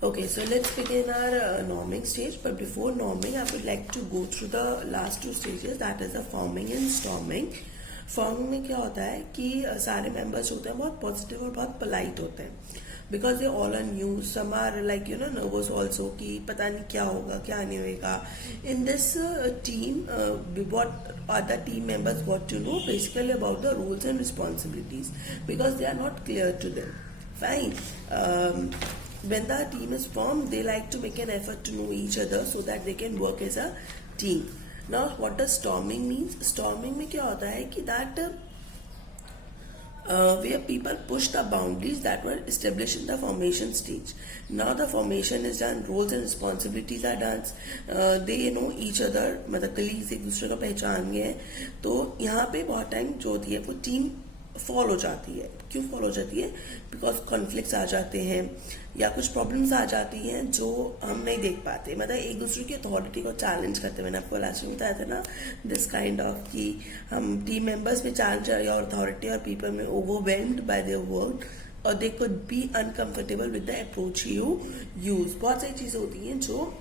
Okay, so let's begin our norming stage. But before norming, I would like to go through the last two stages, that is the forming and storming. Forming में क्या होता है कि सारे members होते हैं बहुत positive और बहुत पोलाइट होते हैं because they all are new some are like nervous also कि पता नहीं क्या होगा क्या नहीं होगा in this team what other team members got to know basically about the roles and responsibilities because they are not clear to them. Fine. When the team is formed, they like to make an effort to know each other so that they can work as a team. Now, what does storming means? Storming में क्या होता है कि that where people push the boundaries that were established in the formation stage. Now the formation is done, roles and responsibilities are done, they know each other, मतलब colleagues एक दूसरे को पहचान गए हैं तो यहाँ पे बहुत टाइम जो होती है वो टीम फॉल हो जाती है. क्यों फॉल हो जाती है? बिकॉज कॉन्फ्लिक्ट्स आ जाते हैं या कुछ प्रॉब्लम्स आ जाती हैं जो हम नहीं देख पाते, मतलब एक दूसरे की अथॉरिटी को चैलेंज करते. मैंने आपको लास्ट में बताया था ना दिस काइंड ऑफ कि हम टीम मेंबर्स में चैलेंज और अथॉरिटी और पीपल में ओवरवेल्म्ड बाय देयर वर्क और they could be uncomfortable with the approach you use. बहुत सारी चीजें होती हैं जो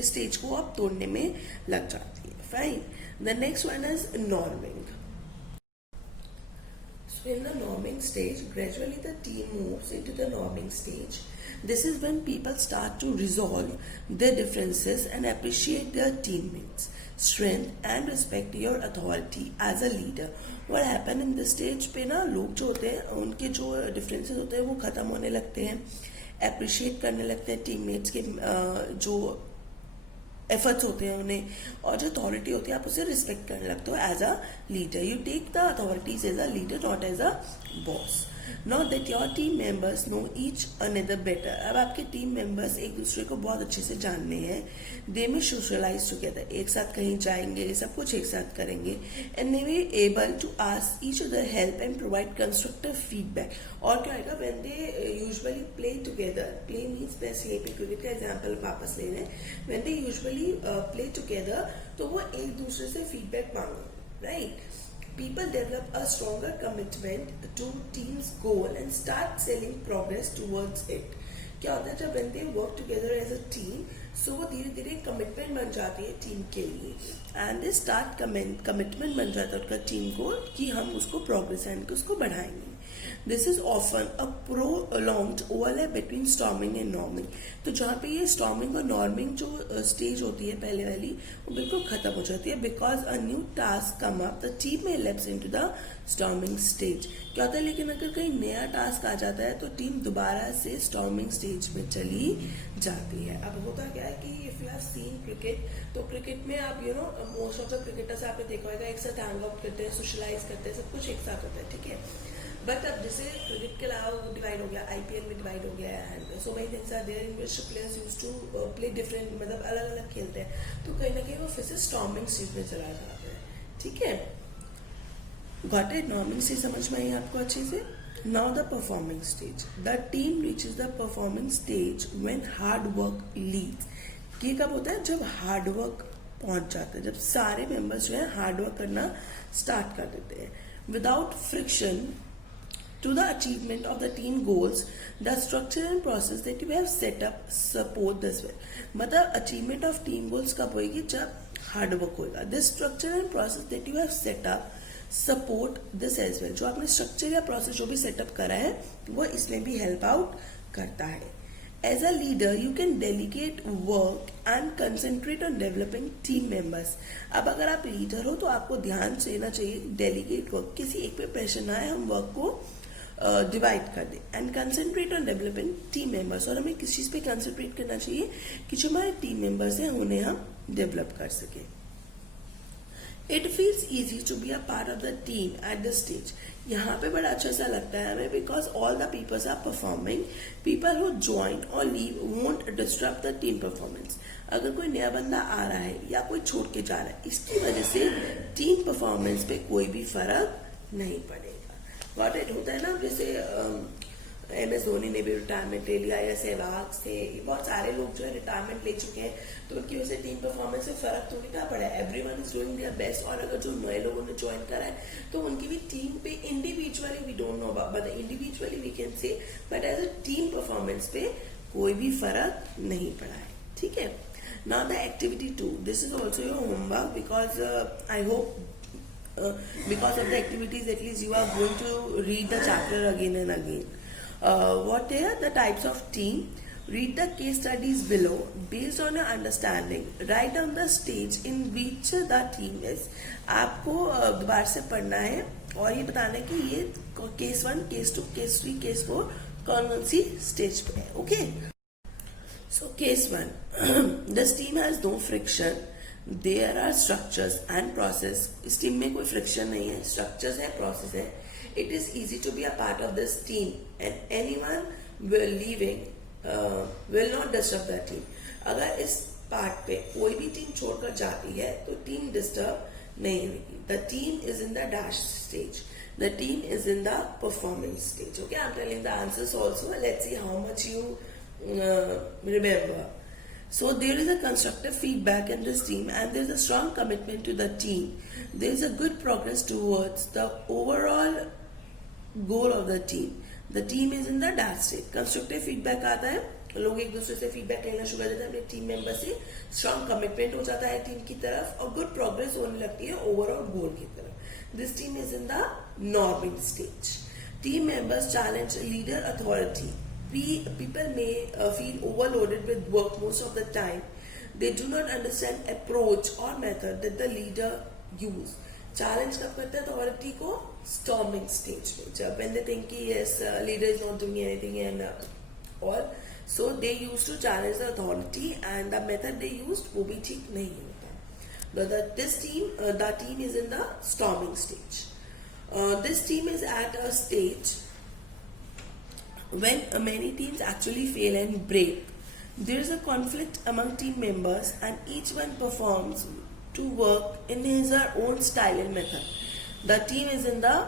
स्टेज को अब तोड़ने में लग जाती है. Fine. The next one is norming. In the norming stage, gradually the team moves into the norming stage. This is when people start to resolve their differences and appreciate their teammates' strength and respect your authority as a leader. What happen in this stage पे ना लोग जो होते हैं उनके जो differences होते हैं वो खत्म होने लगते हैं, appreciate करने लगते हैं teammates के जो एफर्ट्स होते हैं उन्हें और जो अथॉरिटी होती है आप उसे रिस्पेक्ट करने लगते हो as a leader. You take the authorities as a leader not as a boss. Not that your team members know each another better. अब आपके टीम मेंबर्स एक दूसरे को बहुत अच्छे से जानने हैं. दे में सोशलाइज टुगेदर, एक साथ कहीं जाएंगे, सब कुछ एक साथ करेंगे and they were able to ask each other help and provide constructive feedback. और क्या होगा when they usually play together, play means वैसे यहीं पे क्रिकेट का एग्जांपल वापस ले रहे हैं. When they usually play together तो वो एक दूसरे से फीडबैक मांगे. Right. People develop a stronger commitment to team's goal and start selling progress towards it. क्या होता है जब when they work together as a team, so वो धीरे धीरे कमिटमेंट बन जाती है टीम के लिए एंड दे स्टार्ट कमिटमेंट बन जाता है उनका टीम को कि हम उसको प्रोग्रेस एंड उसको बढ़ाएंगे. This is often a prolonged overlap between storming and norming. तो जहाँ पे ये स्टॉर्मिंग और नॉर्मिंग जो स्टेज होती है पहले वाली वो बिल्कुल खत्म हो जाती है because a new task come up the team में lapse into the storming stage. क्या होता है लेकिन अगर कहीं नया टास्क आ जाता है तो टीम दोबारा से स्टॉर्मिंग स्टेज में चली जाती है. अब होता क्या है कि if you have seen cricket तो क्रिकेट में आप मोस्ट ऑफ द क्रिकेटर्स आपने देखा होगा एक साथ हैंग आउट करते हैं, सोशलाइज करते हैं, सब कुछ एक साथ होता है. ठीक है. बट अब जैसे क्रिकेट के अलावा डिवाइड हो गया, आईपीएल में डिवाइड हो गया and so many things are there in which players used to play different, मतलब अलग अलग खेलते हैं. तो कहीं ना कहीं वो फिर से स्टॉर्मिंग स्टेज में चला जाता है. ठीक है. Got it. नॉर्मिंग स्टेज समझ में आई आपको अच्छे से. Now the performing stage. The team reaches the performing stage when hard work leads. ये कब होता है? जब हार्ड वर्क पहुंच जाता है, जब सारे मेंबर्स जो है हार्ड वर्क करना स्टार्ट कर देते हैं. Without friction to the achievement of the team goals, the structure and process that you have set up support this way. मतलब achievement of team goals कब होगी? जब hard work होगा. This structure and process that you have set up support this as well. जो आपने structure या process जो भी setup करा है वो इसमें भी help out करता है. As a leader, you can delegate work and concentrate on developing team members. अब अगर आप लीडर हो तो आपको ध्यान देना चाहिए डेलीगेट वर्क, किसी एक पे प्रेशर ना है, हम वर्क को डिवाइड कर दे and concentrate on developing team members. और हमें किस चीज पे कंसेंट्रेट करना चाहिए कि जो हमारे टीम मेंबर्स हैं उन्हें हम डेवलप कर सके. It feels easy to be a part of the team at this stage. यहाँ पे बड़ा अच्छा सा लगता है हमें because all the peoples are performing. People who join और leave won't disturb the team performance. अगर कोई नया बंदा आ रहा है या कोई छोड़ के जा रहा है इसकी वजह से टीम परफॉर्मेंस पे कोई भी फर्क नहीं पड़ेगा. वॉट इट होता है ना, जैसे MS धोनी ने भी रिटायरमेंट ले लिया या सहवाग से बहुत सारे लोग जो है रिटायरमेंट ले चुके हैं तो उनकी वजह से टीम परफॉर्मेंस में फर्क थोड़ी ना पड़ा है. Everyone is doing their best. और अगर जो नए लोगों ने ज्वाइन करा है तो उनकी भी टीम पे individually we don't know about, but individually we can say, but as a team performance पे कोई भी फर्क नहीं पड़ा है. ठीक है. Now the activity 2. This is also your homework because I hope because of the activities at least you are going to read the chapter again and again. What are the types of team? Read the case studies below. Based on your understanding, write down the stage in which the team is. आपको दोबारा से पढ़ना है और ये बताना है कि ये केस 1, केस 2, केस 3, केस 4 कौन सी स्टेज पे है. Okay. So case 1, this team has no friction. There are structures and process. इस टीम में कोई friction नहीं है, structures है, process है. It is easy to be a part of this team and anyone leaving will not disturb the team. अगर इस part पे कोई भी टीम छोड़कर जाती है तो टीम डिस्टर्ब नहीं होगी. The team is in the dash stage. The team is in the performing stage. Okay, I'm telling the answers also. Let's see how much you remember. So there is a constructive feedback in this team and there is a strong commitment to the team. There is a good progress towards the overall goal of the team. The team is in the dash state. Constructive feedback आता है, लोग एक दूसरे से feedback लेना शुरू कर देते हैं अपने टीम मेंबर से. स्ट्रॉन्ग कमिटमेंट हो जाता है टीम की तरफ और गुड प्रोग्रेस होने लगती है ओवरऑल गोल की तरफ. This team is in the norming stage. Team members challenge leader authority. People may feel overloaded with work most of the time. They do not understand approach or method that the leader use. Challenge कब करते हैं authority को? Storming stage में. जब when they think कि yes leader is not doing anything and all, so they used to challenge the authority and the method they used वो भी ठीक नहीं होता. The team is in the storming stage. This team is at a stage when many teams actually fail and break. There is a conflict among team members and each one performs to work in his or her own style and method. The team is in the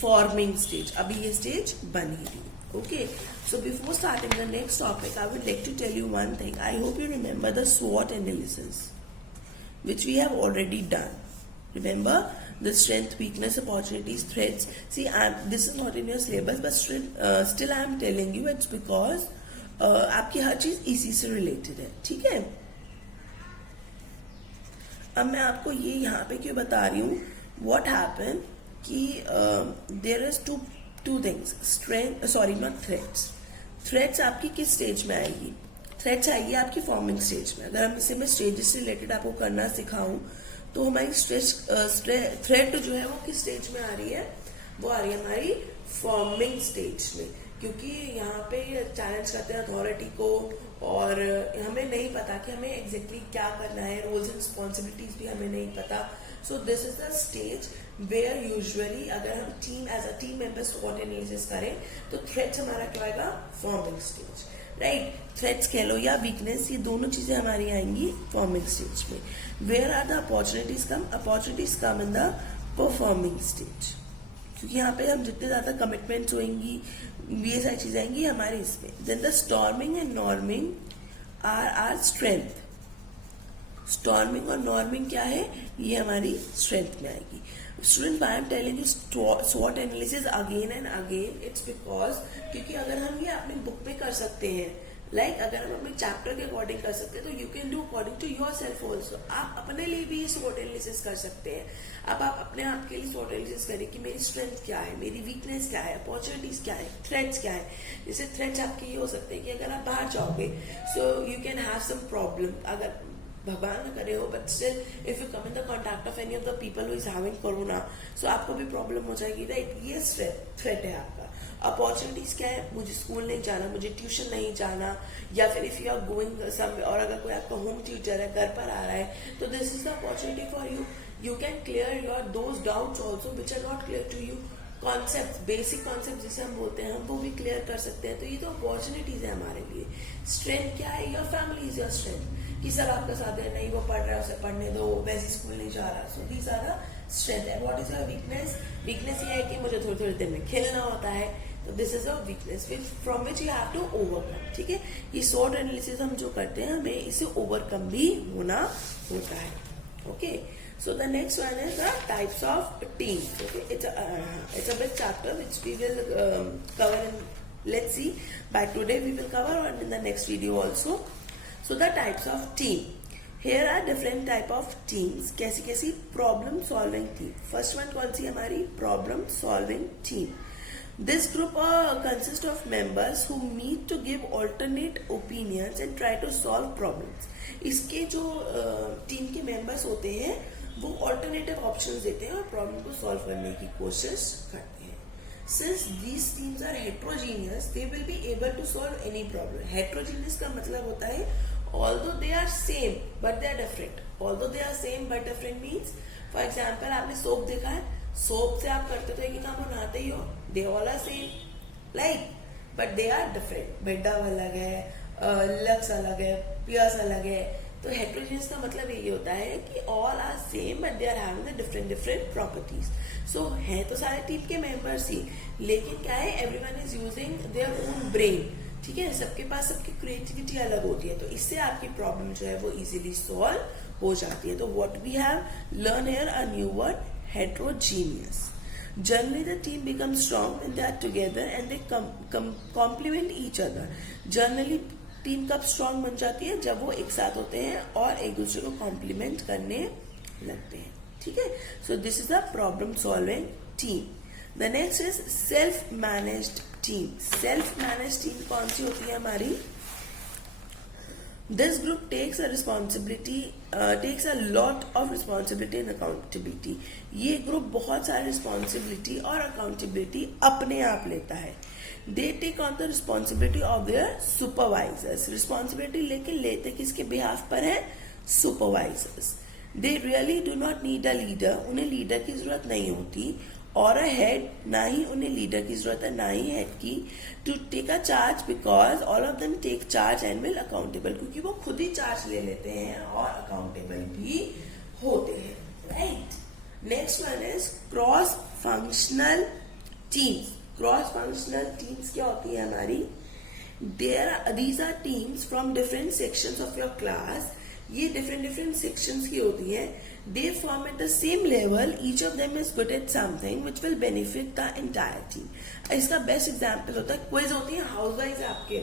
forming stage. Abhi ye stage ban hi rahi. Okay. So before starting the next topic, I would like to tell you one thing. I hope you remember the SWOT analysis, which we have already done. Remember the strength, weakness, opportunities, threats. See, this is not in your syllabus, but still I am telling you. It's because आपकी हर चीज इसी से related है. ठीक है. अब मैं आपको ये यहाँ पे क्यों बता रही हूँ. What happened कि there is two things. Strength, sorry, not threats. Threats आपकी किस स्टेज में आएगी? Threats आएगी आपकी फॉर्मिंग स्टेज में. अगर हम इसे मैं स्टेजेस से रिलेटेड आपको करना सिखाऊं तो हमारी थ्रेट जो है वो किस स्टेज में आ रही है? वो आ रही है हमारी फॉर्मिंग स्टेज में. क्योंकि यहाँ पे चैलेंज करते हैं अथॉरिटी को और हमें नहीं पता कि हमें एग्जैक्टली क्या करना है. रोल्स एंड रिस्पॉन्सिबिलिटीज भी हमें नहीं पता. So this is the stage where usually अगर हम team as a team members SWOT analysis करें तो थ्रेट हमारा क्या आएगा? Forming stage. राइट. थ्रेट्स कह लो या वीकनेस, ये दोनों चीजें हमारी आएंगी फॉर्मिंग स्टेज में. Where are the opportunities come? Opportunities come in the performing stage. क्योंकि यहाँ पे हम जितने ज्यादा कमिटमेंट्स होंगी ये सारी चीजें आएंगी हमारे इसमें. Then the storming and norming are strength. Storming और नॉर्मिंग क्या है? ये हमारी स्ट्रेंथ में आएगी. Student I am telling you SWOT analysis again and again. It's because क्योंकि अगर हम ये अपनी बुक में कर सकते हैं, अगर हम अपने चैप्टर के अकॉर्डिंग कर सकते हैं तो you can do according to your self also. आप अपने लिए भी SWOT एनालिसिस कर सकते हैं. अब आप अपने आप के लिए SWOT एनालिसिस करें कि मेरी स्ट्रेंथ क्या है, मेरी वीकनेस क्या है, अपॉर्चुनिटीज क्या है, थ्रेट्स क्या है. जैसे थ्रेट्स आपके ये हो सकते हैं कि अगर आप बाहर जाओगे so you can have some problem. अगर भगवान न करे हो but still if you come in the contact of any of the people who is having corona so आपको भी प्रॉब्लम हो जाएगी. राइट. ये थ्रेट है आपका. अपॉर्चुनिटीज क्या है? मुझे स्कूल नहीं जाना, मुझे ट्यूशन नहीं जाना, या फिर इफ यू आर गोइंग सम और अगर कोई आपका होम ट्यूटर है घर पर आ रहा है तो this is the opportunity for you. You can clear your those doubts also which are not clear to you. Concept, basic concept जिसे हम बोलते हैं हम वो भी क्लियर कर सकते हैं. तो ये तो अपॉर्चुनिटीज है हमारे लिए. स्ट्रेंथ क्या है? Your family is your strength. कि सब आपका साथ है, नहीं वो पढ़ रहा है उसे पढ़ने दो, वैसे स्कूल नहीं जा रहा. So these are the strength. And what is your weakness? Weakness ये है कि मुझे थोड़ी थोड़ी देर में खेलना होता है. तो this is a weakness from which you have to overcome. ठीक है. ये SWOT एनालिसिस हम जो करते हैं हमें इसे ओवरकम भी होना होता है. Okay. So the next one is the types of teams. Okay, it's a big chapter which we will cover in Let's see. By today we will cover, and in the next video also. So the types of team. Here are different type of teams. कैसी problem solving team. First one कौन सी हमारी problem solving team. This group consists of members who meet to give alternate opinions and try to solve problems. इसके जो team के members होते हैं वो alternative options देते हैं और प्रॉब्लम को सॉल्व करने की कोशिश करते हैं. Since these teams are heterogeneous, they will be able to solve any problem. Heterogeneous का मतलब होता है although they are same but they are different. Although they are same but different means, for example, आपने soap देखा है. Soap से आप करते तो एक ही काम हो, नहाते ही हो. They all are same, like, but they are different. Bed अलग है, लक्स अलग है, पियर्स अलग है. तो हेट्रोजेनियस का मतलब यही होता है कि all are same but they are having the different properties. So है तो सारे टीम के मेंबर्स ही, लेकिन क्या है, everyone is using their own brain. ठीक है, सबके पास सबकी क्रिएटिविटी अलग होती है, तो इससे आपकी प्रॉब्लम जो है वो इजीली सॉल्व हो जाती है. तो what we have learn here a new word, heterogeneous. Generally the team becomes strong when they are together and they complement each other. Generally team कब स्ट्रांग बन जाती है, जब वो एक साथ होते हैं और एक दूसरे को कॉम्प्लीमेंट करने लगते हैं. ठीक है, सो this is the problem solving team. The next is self managed team. Self managed team कौन सी होती है हमारी? This group takes a lot of responsibility and accountability. ये ग्रुप बहुत सारी रिस्पॉन्सिबिलिटी और अकाउंटेबिलिटी अपने आप लेता है. They take on the responsibility of their supervisors. Responsibility लेते किसके बिहाफ पर है? Supervisors. They really do not need a leader. उन्हें लीडर की जरूरत नहीं होती, और अ हेड, ना ही उन्हें लीडर की जरूरत है, ना ही हेड की, to take a charge, because all of them take charge and will accountable. क्योंकि वो खुद ही चार्ज ले लेते हैं और अकाउंटेबल भी होते हैं. Right. Next one is cross functional teams. Cross functional teams क्या होती है हमारी? These are teams from different sections of your class. ये डिफरेंट सेक्शंस की होती है. They form at the same level. Each of them is good at something which will benefit the entire team. इसका best example होता है, quiz होती है हाउसवाइज, आपके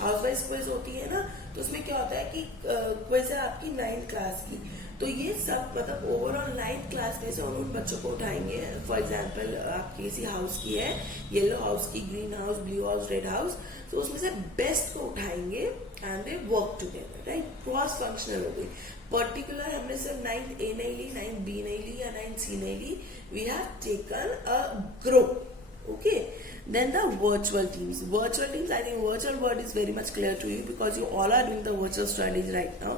हाउसवाइज क्विज होती है ना, तो उसमें क्या होता है कि क्विज है आपकी 9th क्लास की, तो ये सब मतलब ओवरऑल 9th क्लास में से उन बच्चों को उठाएंगे. फॉर एग्जाम्पल आपकी किसी हाउस की है, येलो हाउस की, green house, blue house, red house, तो उसमें से बेस्ट को उठाएंगे and they work together. Right. Cross functional हो गई. पर्टिकुलर हमने सिर्फ 9th A नहीं ली, 9th B नहीं ली या 9th C नहीं ली. We have taken a group. Okay. Then the virtual teams. Virtual teams, I think virtual word is very much clear to you because you all are doing the virtual studies right now.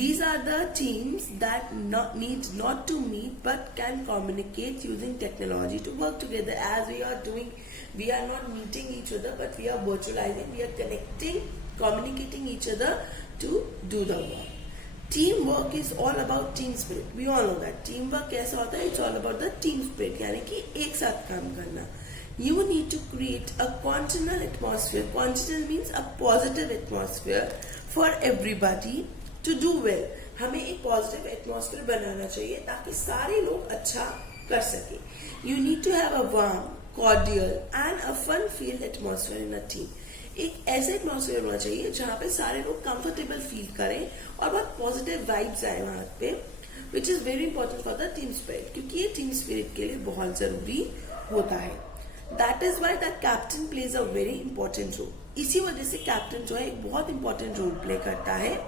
These are the teams that need not to meet but can communicate using technology to work together as we are doing. We are not meeting each other but we are virtualizing. We are connecting, communicating each other to do the work. Teamwork is all about team spirit. We all know that. Teamwork कैसा होता है? It's all about the team spirit. यानी कि एक साथ काम करना. You need to create a continual atmosphere. Continual means a positive atmosphere for everybody to do well. हमें एक positive atmosphere बनाना चाहिए ताकि सारे लोग अच्छा कर सके. You need to have a warm, cordial and a fun-filled atmosphere in a team. एक ऐसा एटमॉस्फेयर होना चाहिए जहाँ पे सारे लोग कंफर्टेबल फील करें और बहुत पॉजिटिव वाइब्स आए वहां पे, which is very important for the team spirit, क्योंकि ये टीम स्पिरिट के लिए बहुत जरूरी होता है. That is why the captain plays a very important role. इसी वजह से कैप्टन जो है एक बहुत इंपॉर्टेंट रोल प्ले करता है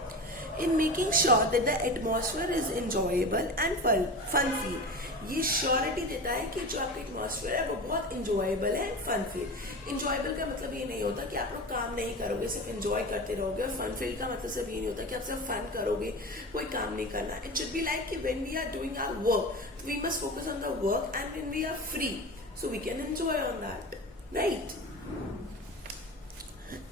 in making sure that the atmosphere is enjoyable and fun feel. ये श्योरिटी देता है कि जो आपका एटमॉस्फेयर है वो बहुत इंजॉयबल है एंड फन फील. इंजॉयबल का मतलब ये नहीं होता कि आप लोग काम नहीं करोगे, सिर्फ एंजॉय करते रहोगे, और फन फील का मतलब सिर्फ ये नहीं होता कि आप सिर्फ फन करोगे, कोई काम नहीं करना. इट शुड बी लाइक कि when we are doing our work we must focus on the work and when we are free so we can enjoy on that. Right.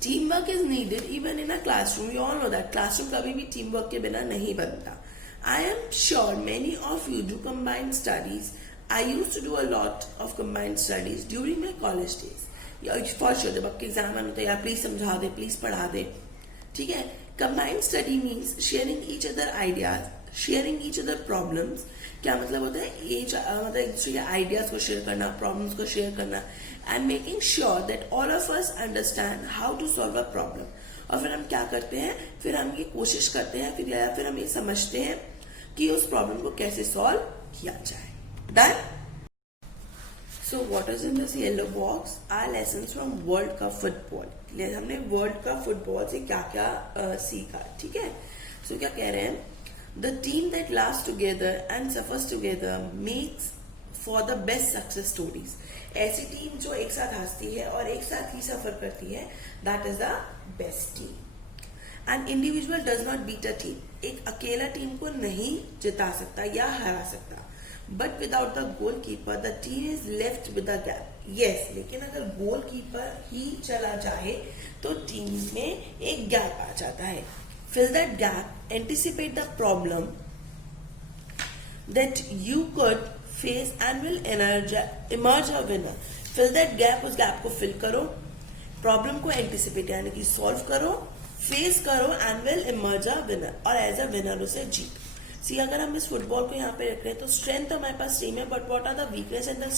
Team work is needed even in a classroom. You all know that classroom कभी भी team work के बिना नहीं बनता. I am sure many of you do combined studies. I used to do a lot of combined studies during my college days. For sure, जब आपके exam होता है यार प्लीज समझा दे, प्लीज पढ़ा दे. ठीक है. Combined study means sharing each other ideas, sharing each other problems. क्या मतलब होता है? मतलब एक दूसरे के आइडियाज को शेयर करना, प्रॉब्लम्स को शेयर करना, and making sure that all of us understand how to solve a problem. और फिर हम क्या करते हैं, फिर हम ये कोशिश करते हैं, फिर हम ये समझते हैं कि उस प्रॉब्लम को कैसे सॉल्व किया जाए। Done. So what is in this yellow box? Our lessons from World Cup football. हमने वर्ल्ड कप फुटबॉल से क्या क्या सीखा, ठीक है। So क्या कह रहे हैं, the team that laughs together and suffers together makes for the best success stories. ऐसी टीम जो एक साथ हंसती है और एक साथ ही सफर करती है, that is the best team. An individual does not beat a team. एक अकेला टीम को नहीं जिता सकता या हरा सकता। But without the goalkeeper the team is left with the gap. Yes, लेकिन अगर गोलकीपर ही चला जाए तो टीम में एक गैप आ जाता है। Fill that gap, anticipate the problem that you could face and will emerge a winner. Fill that gap, उस गैप को फिल करो, प्रॉब्लम को एंटिसिपेट यानी कि सॉल्व करो, फेस करो and will emerge a winner, और एज अ विनर उसे जीत। सी, अगर हम इस फुटबॉल को यहाँ पे रख रहे हैं तो स्ट्रेंथ तो हमारे पास सेम है, but what are the weakness and the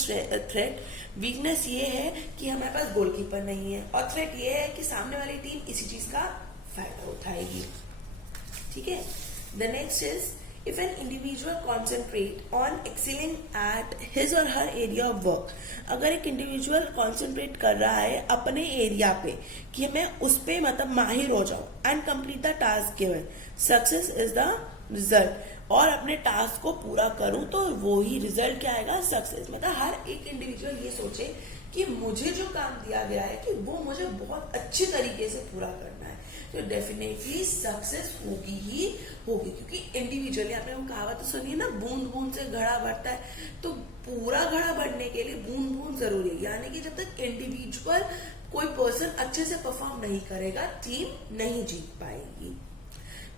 threat. Weakness ये है कि हमारे पास गोलकीपर नहीं है, और थ्रेट ये है कि सामने वाली टीम इसी चीज का फायदा उठाएगी, ठीक है। The next is, if an individual concentrate on excelling at his or her area of work. अगर एक इंडिविजुअल कॉन्सेंट्रेट कर रहा है अपने एरिया पे कि मैं उस पे मतलब माहिर हो जाऊं, and complete the task given, success is the result, और अपने टास्क को पूरा करूं तो वो ही रिजल्ट क्या आएगा, सक्सेस। मतलब हर एक इंडिविजुअल ये सोचे कि मुझे जो काम दिया गया है कि वो मुझे बहुत अच्छे तरीके से पूरा करना है, तो डेफिनेटली सक्सेस होगी ही होगी। क्योंकि इंडिविजुअली आपने वो कहावत तो सुनी है ना, बूंद बूंद से घड़ा भरता है, तो पूरा घड़ा भरने के लिए बूंद बूंद जरूरी है। यानी कि जब तक इंडिविजुअल कोई पर्सन अच्छे से परफॉर्म नहीं करेगा, टीम नहीं जीत पाएगी।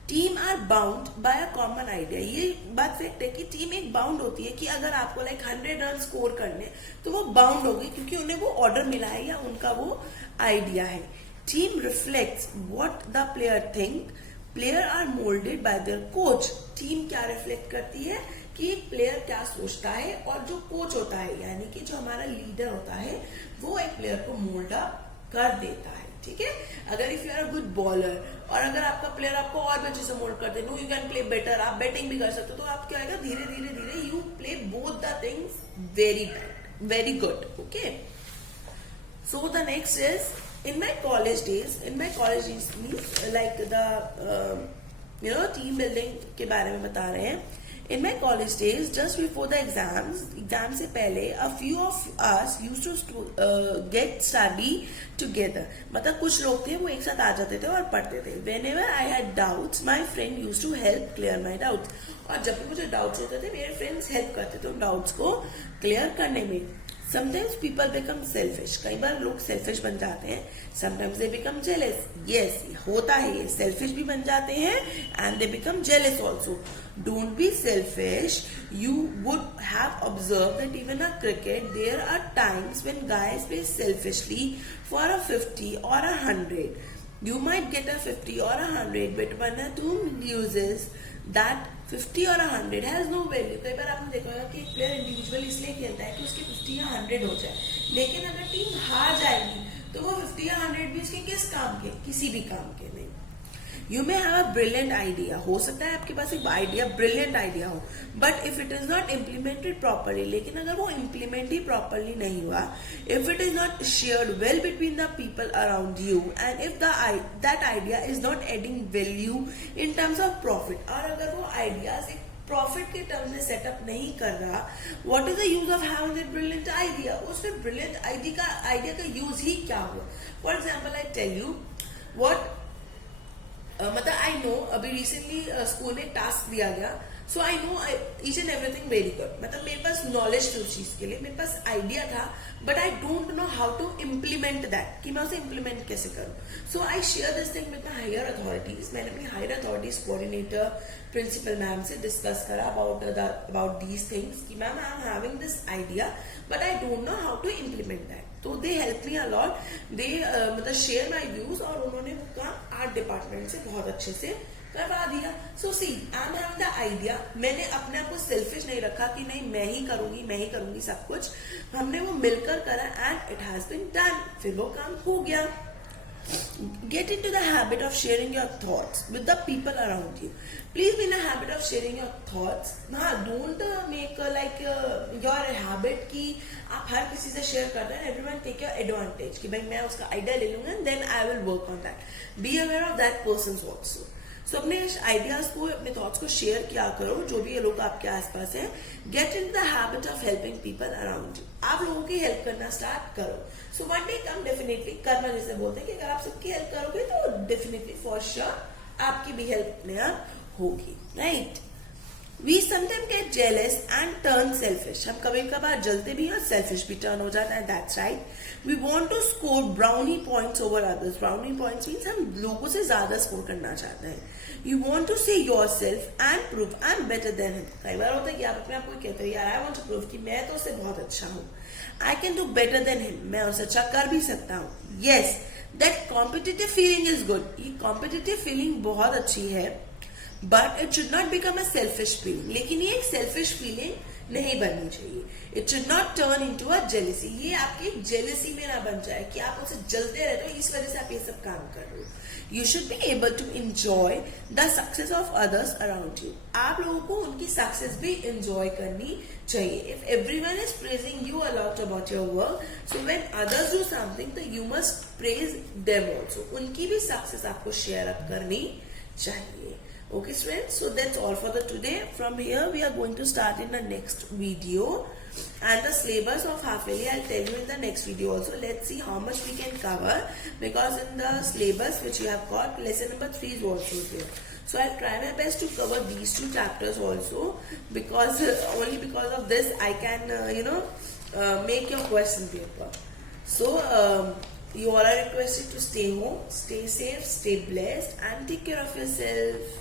Team are bound by a common idea. ये बात फैक्ट है कि टीम एक बाउंड होती है कि अगर आपको 100 रन स्कोर करने तो वो बाउंड होगी, क्योंकि उन्हें वो ऑर्डर मिला है या उनका वो आइडिया है। Team reflects what the player think, player are moulded by their coach. Team क्या रिफ्लेक्ट करती है कि प्लेयर क्या सोचता है, और जो कोच होता है यानी कि जो हमारा लीडर होता है वो एक प्लेयर को मोल्ड अप कर देता है, ठीक है। अगर if you are a good bowler और अगर आपका प्लेयर आपको और भी अच्छे से मोल्ड कर दे, no you can play better, आप बैटिंग भी कर सकते हो, तो आप क्या आएगा, धीरे धीरे धीरे you play both the things very good, okay. So the next is, in my college days means like the team building के बारे में बता रहे हैं। In my college days, just before the exam से पहले, a few of us used to get study together. मतलब कुछ लोग थे वो एक साथ आ जाते थे और पढ़ते थे। Whenever I had doubts, my friend used to help clear my doubts. और जब भी मुझे डाउट्स होते थे मेरे फ्रेंड्स हेल्प करते थे उन डाउट्स को क्लियर करने में। Sometimes people become selfish. कई बार लोग सेल्फिश बन जाते हैं। Sometimes they become jealous. Yes, होता है ये, सेल्फिश भी बन जाते हैं and they become jealous also. Don't be selfish. You would have observed that even in cricket, there are times when guys play selfishly for a 50 or a 100. You might get a 50 or a 100, but when a team loses, that 50 और 100 has no value. कई बार आपने देखा होगा कि एक player individual इसलिए खेलता है कि उसकी 50 या 100 हो जाए, लेकिन अगर टीम हार जाएगी तो वो 50 या 100 भी उसके किस काम के, किसी भी काम के नहीं। You may have a brilliant idea, हो सकता है आपके पास एक आइडिया ब्रिलियंट आइडिया हो, but if it is not implemented properly, लेकिन अगर वो इम्प्लीमेंट ही प्रॉपरली नहीं हुआ, if it is not shared well between the people around you, and if that idea is not adding value in terms of profit, और अगर वो ideas एक profit के टर्म में सेटअप नहीं कर रहा, what is the use of having that brilliant idea. उसमें ब्रिलियंट आइडिया का यूज ही क्या हुआ। For example I tell you what मतलब आई नो, अभी रिसेंटली स्कूल में टास्क दिया गया, so I know each and everything very good. मतलब मेरे पास नॉलेज थी उस चीज के लिए, मेरे पास आइडिया था, but I don't know how to implement that, कि मैं उसे इम्प्लीमेंट कैसे करूं। So I share this thing with my higher authorities. मैंने अपनी higher authorities coordinator principal ma'am से डिस्कस करा अबाउट दीज थिंग्स कि ma'am I am having this idea but I don't know how to implement that. तो they help me a lot, दे मतलब share my views, और उन्होंने वो काम आर्ट डिपार्टमेंट से बहुत अच्छे से करवा दिया. So see I am having the idea. मैंने अपने आप को सेल्फिश नहीं रखा कि नहीं मैं ही करूंगी सब कुछ. हमने वो मिलकर करा and it has been done. फिर वो काम हो गया. Get into the habit of sharing your thoughts with the people around you. Please be in a habit of sharing your thoughts. हाँ, don't make like your habit कि आप हर किसी से शेयर कर रहे हैं. Everyone take your advantage कि भाई मैं उसका आइडिया ले लूंगा and then I will work on that. Be aware of that person's also. So अपने आइडियाज को, अपने थॉट्स को शेयर किया करो जो भी ये लोग आपके आसपास हैं. Get in the habit of helping people around you. आप लोगों की हेल्प करना स्टार्ट करो. So one day come definitely Karma, जैसे बोलते हैं कि अगर आप सबकी हेल्प करोगे तो डेफिनेटली फॉर श्योर आपकी भी हेल्प अपने आप होगी. Right. We sometimes get jealous and turn selfish. हम कभी कभार जलते भी हैं और selfish भी turn हो जाता है. That's right. We want to score brownie points over others. Brownie points means हम लोगों से ज्यादा स्कोर करना चाहते हैं. You want to say yourself and prove I'm better than him. कई बार होता है कि आप अपने आप को कहते हो यार I want to prove कि मैं तो उससे बहुत अच्छा हूँ. I can do better than him. मैं उससे अच्छा कर भी सकता हूँ. Yes, that competitive feeling is good. ये competitive feeling बहुत अच्छी है. But it should not become a selfish feeling. लेकिन ये एक सेल्फिश फीलिंग नहीं बननी चाहिए. It should not turn into a jealousy. ये आपकी जेलसी में ना बन जाए कि आप उससे जलते रहते हो, इस वजह से आप ये सब काम कर रहे हो. You should be able to enjoy the success of others around you. आप लोगों को उनकी सक्सेस भी एंजॉय करनी चाहिए. If everyone is praising you a lot about your work, so when others do something तो you must praise them also. उनकी भी सक्सेस आपको शेयर अप करनी चाहिए. Okay students, so that's all for the today. From here we are going to start in the next video, and the syllabus of half yearly I'll tell you in the next video also. Let's see how much we can cover, because in the syllabus which you have got, lesson number 3 is also there. So I'll try my best to cover these 2 chapters also, because only because of this I can make your question paper. So you all are requested to stay home, stay safe, stay blessed, and take care of yourself.